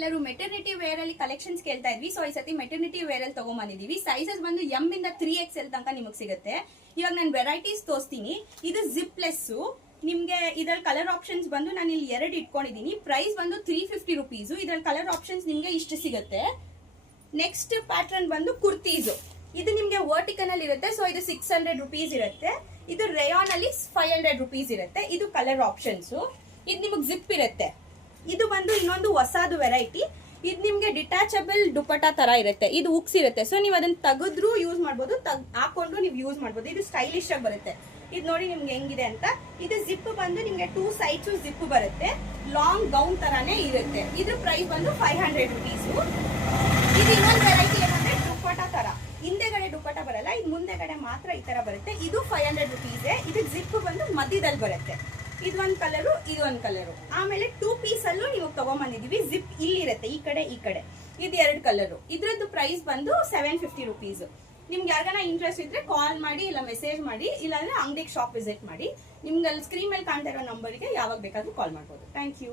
ಎಲ್ಲರೂ maternity wear ಅಲ್ಲಿ collections ಕೇಳ್ತಾ ಇದ್ವಿ. ಸೊ ಈ ಸತಿ ಮೆಟರ್ನಿಟಿ ವೇರ್ ಅಲ್ಲಿ ತಗೊಂಡ್ಬಂದಿದೀವಿ. ಸೈಜಸ್ ಬಂದು ಎಂ ಇಂದ 3XL ತನಕ ನಿಮಗೆ ಸಿಗುತ್ತೆ. ಇವಾಗ ನಾನು ವೆರೈಟೀಸ್ ತೋರಿಸ್ತೀನಿ. ಇದು ಜಿಪ್ಲೆಸ್. ನಿಮ್ಗೆ ಇದ್ರಲ್ಲಿ ಕಲರ್ ಆಪ್ಷನ್ಸ್ ಬಂದು ನಾನು ಇಲ್ಲಿ 2 ಇಟ್ಕೊಂಡಿದೀನಿ. ಪ್ರೈಸ್ ಬಂದು 350 ರುಪೀಸ್. ಇದ್ರಲ್ಲಿ ಕಲರ್ ಆಪ್ಷನ್ಸ್ ನಿಮ್ಗೆ ಇಷ್ಟು ಸಿಗುತ್ತೆ. ನೆಕ್ಸ್ಟ್ ಪ್ಯಾಟರ್ನ್ ಬಂದು ಕುರ್ತೀಸ್. ಇದು ನಿಮ್ಗೆ ವರ್ಟಿಕಲ್ ಅಲ್ಲಿ ಇರುತ್ತೆ. ಸೊ ಇದು 600 ರುಪೀಸ್ ಇರುತ್ತೆ. ಇದು ರೇಯಾನ್ ಅಲ್ಲಿ 500 ರುಪೀಸ್ ಇರುತ್ತೆ. ಇದು ಕಲರ್ ಆಪ್ಷನ್ಸ್. ಇದು ನಿಮಗೆ ಜಿಪ್ ಇರುತ್ತೆ. ಇದು ಬಂದು ಇನ್ನೊಂದು ಹೊಸದು ವೆರೈಟಿ. ಇದು ನಿಮ್ಗೆ ಡಿಟ್ಯಾಚಬಲ್ ದುಪಟ್ಟಾ ತರ ಇರುತ್ತೆ. ಇದು ಉಕ್ಸ್ ಇರುತ್ತೆ. ಸೊ ನೀವು ಅದನ್ನ ತೆಗೆದ್ರು ಯೂಸ್ ಮಾಡಬಹುದು, ಹಾಕೊಂಡು ನೀವು ಯೂಸ್ ಮಾಡಬಹುದು. ಇದು ಸ್ಟೈಲಿಶ್ ಆಗಿ ಬರುತ್ತೆ. ಇದು ನೋಡಿ ನಿಮ್ಗೆ ಹೆಂಗಿದೆ ಅಂತ. ಇದು ಜಿಪ್ ಬಂದು ನಿಮ್ಗೆ 2 ಸೈಡ್ಸ್ ಜಿಪ್ ಬರುತ್ತೆ. ಲಾಂಗ್ ಗೌನ್ ತರಾನೇ ಇರುತ್ತೆ. ಇದ್ರ ಪ್ರೈಸ್ ಬಂದು 500 ರುಪೀಸ್. ಇದು ಇನ್ನೊಂದು ವೆರೈಟಿ ಏನಂದ್ರೆ ದುಪಟ್ಟಾ ತರ. ಹಿಂದೆಗಡೆ ದುಪಟ್ಟಾ ಬರಲ್ಲ, ಇದು ಮುಂದೆಗಡೆ ಮಾತ್ರ ಈ ತರ ಬರುತ್ತೆ. ಇದು 500 ರುಪೀಸ್. ಇದು ಜಿಪ್ ಬಂದು ಮಧ್ಯದಲ್ಲಿ ಬರುತ್ತೆ. ಇದು ಒಂದು ಕಲರು, ಇದು ಒಂದು ಕಲರು. ಆಮೇಲೆ 2 ಪೀಸ್ ಅಲ್ಲೂ ನೀವು ತಗೊಂಡ್ಬಂದಿದೀವಿ. ಜಿಪ್ ಇಲ್ಲಿರುತ್ತೆ, ಈ ಕಡೆ ಈ ಕಡೆ. ಇದು 2 ಕಲರು. ಇದ್ರದ್ದು ಪ್ರೈಸ್ ಬಂದು 750 ರುಪೀಸ್. ನಿಮ್ಗೆ ಯಾರಿಗಾನ ಇಂಟ್ರೆಸ್ಟ್ ಇದ್ರೆ ಕಾಲ್ ಮಾಡಿ, ಇಲ್ಲ ಮೆಸೇಜ್ ಮಾಡಿ, ಇಲ್ಲಾಂದ್ರೆ ಅಂಗಡಿಗೆ ಶಾಪ್ ವಿಸಿಟ್ ಮಾಡಿ. ನಿಮ್ಗೆ ಅಲ್ಲಿ ಸ್ಕ್ರೀನ್ ಮೇಲೆ ಕಾಣ್ತಾ ಇರೋ ನಂಬರ್ಗೆ ಯಾವಾಗ ಬೇಕಾದ್ರೂ ಕಾಲ್ ಮಾಡ್ಬೋದು. Thank you.